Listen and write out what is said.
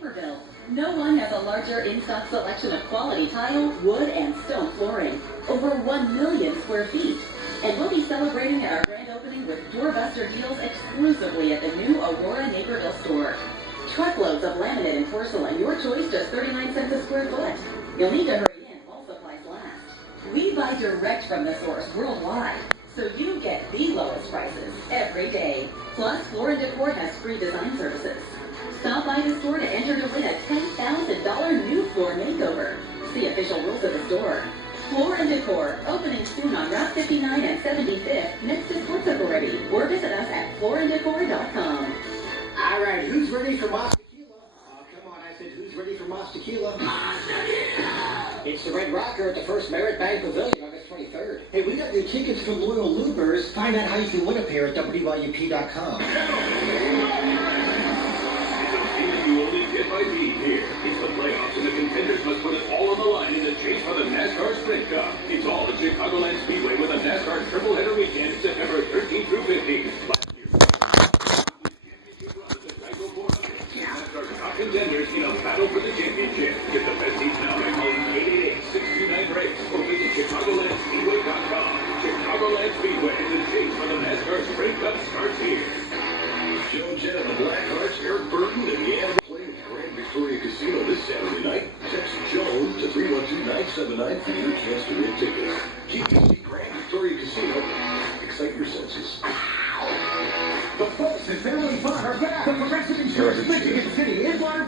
Naperville. No one has a larger in-stock selection of quality tile, wood, and stone flooring. Over 1 million square feet. And we'll be celebrating at our grand opening with doorbuster deals exclusively at the new Aurora Naperville store. Truckloads of laminate and porcelain, your choice, just 39 cents a square foot. You'll need to hurry in while supplies last. We buy direct from the source worldwide, so you get the lowest prices every day. Plus, Floor & Decor has free design services. Stop by the store to enter to win a $10,000 new floor makeover. See official rules of the store. Floor & Decor, opening soon on Route 59 and 75th, next to Sports Authority. Or visit us at flooranddecor.com. All right, who's ready for Mas Tequila? Come on, I said, who's ready for Mas Tequila? Mas Tequila! It's the Red Rocker at the First Merit Bank Pavilion, August 23rd. Hey, we got new tickets for loyal loopers. Find out how you can win a pair at WYUP.com. You only get by being here. It's the playoffs, and the contenders must put it all on the line in the chase for the NASCAR Sprint Cup. It's all at Chicagoland Speedway with a NASCAR triple header weekend, September 13th through 15th. NASCAR's top contenders in a battle for the championship. Get the best seats now by calling 888-629-RACE or visit ChicagolandSpeedway.com. Chicagoland Speedway, the chase for the NASCAR Sprint Cup starts here. Joe Jet and the Blackhearts, Eric Burton, and the Animals playing at the Grand Victoria Casino this Saturday night. Text Joan to 312-979 for your chance to win tickets. GVC Grand Victoria Casino. Excite your senses. The folks at Family Fun are back. The Progressive Insurance Michigan City is water.